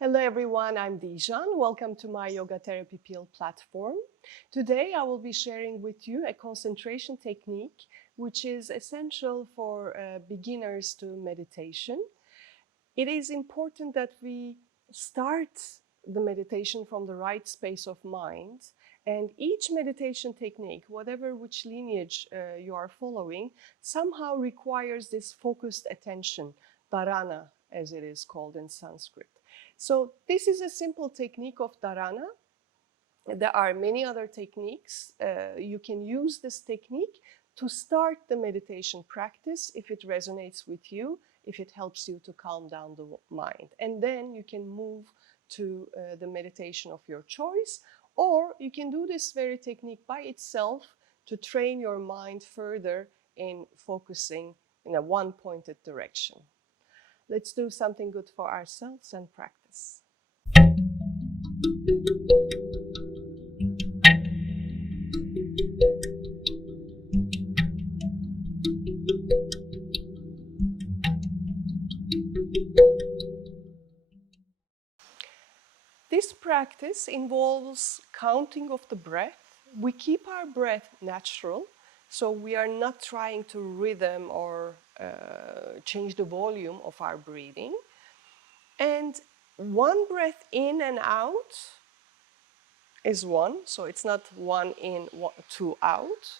Hello everyone, I'm Dijan. Welcome to my Yoga Therapy Pill platform. Today I will be sharing with you a concentration technique which is essential for beginners to meditation. It is important that we start the meditation from the right space of mind, and each meditation technique, whatever which lineage you are following, somehow requires this focused attention, Dharana as it is called in Sanskrit. So this is a simple technique of Dharana. There are many other techniques. You can use this technique to start the meditation practice if it resonates with you, if it helps you to calm down the mind. And then you can move to the meditation of your choice, or you can do this very technique by itself to train your mind further in focusing in a one-pointed direction. Let's do something good for ourselves and practice. This practice involves counting of the breath. We keep our breath natural, so we are not trying to rhythm or change the volume of our breathing. And one breath in and out is one, so it's not one in, two out.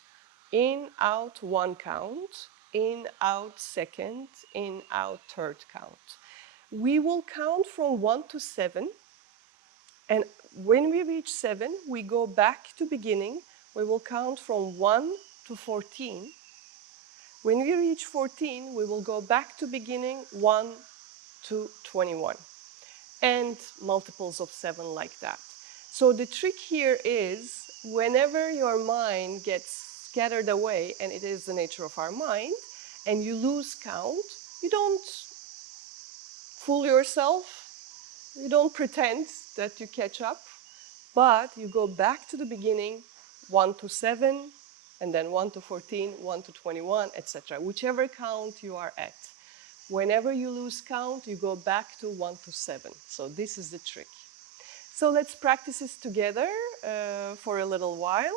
In, out, one count. In, out, second. In, out, third count. We will count from 1 to 7. And when we reach 7, we go back to beginning. We will count from 1 to 14. When we reach 14, we will go back to beginning 1 to 21. And multiples of 7 like that. So the trick here is whenever your mind gets scattered away, and it is the nature of our mind, and you lose count, you don't fool yourself. You don't pretend that you catch up. But you go back to the beginning, 1 to 7, and then 1 to 14, 1 to 21, etc. Whichever count you are at. Whenever you lose count, you go back to 1 to 7. So this is the trick. So let's practice this together for a little while.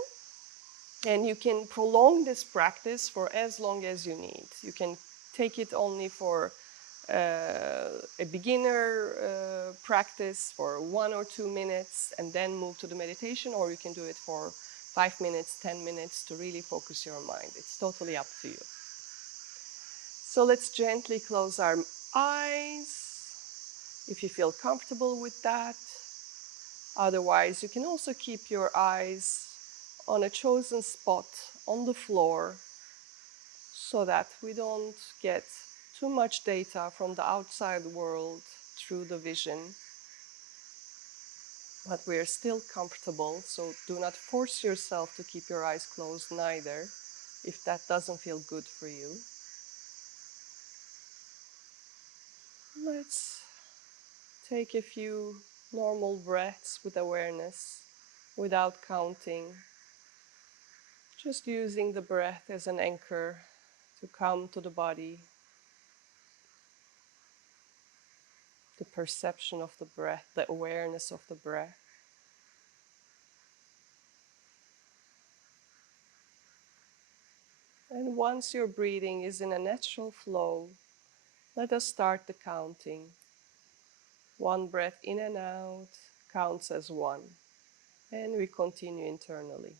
And you can prolong this practice for as long as you need. You can take it only for a beginner practice for 1 or 2 minutes and then move to the meditation, or you can do it for 5 minutes, 10 minutes to really focus your mind. It's totally up to you. So let's gently close our eyes if you feel comfortable with that. Otherwise, you can also keep your eyes on a chosen spot on the floor so that we don't get too much data from the outside world through the vision. But we are still comfortable, so do not force yourself to keep your eyes closed neither, if that doesn't feel good for you. Let's take a few normal breaths with awareness, without counting, just using the breath as an anchor to come to the body, the perception of the breath, the awareness of the breath. And once your breathing is in a natural flow, let us start the counting. One breath in and out counts as one, and we continue internally.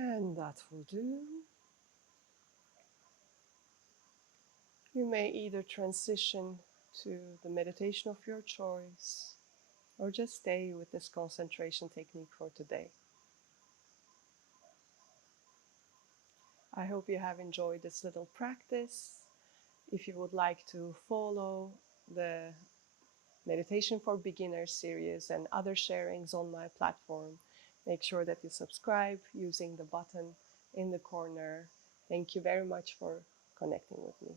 And that will do. You may either transition to the meditation of your choice or just stay with this concentration technique for today. I hope you have enjoyed this little practice. If you would like to follow the Meditation for Beginners series and other sharings on my platform, make sure that you subscribe using the button in the corner. Thank you very much for connecting with me.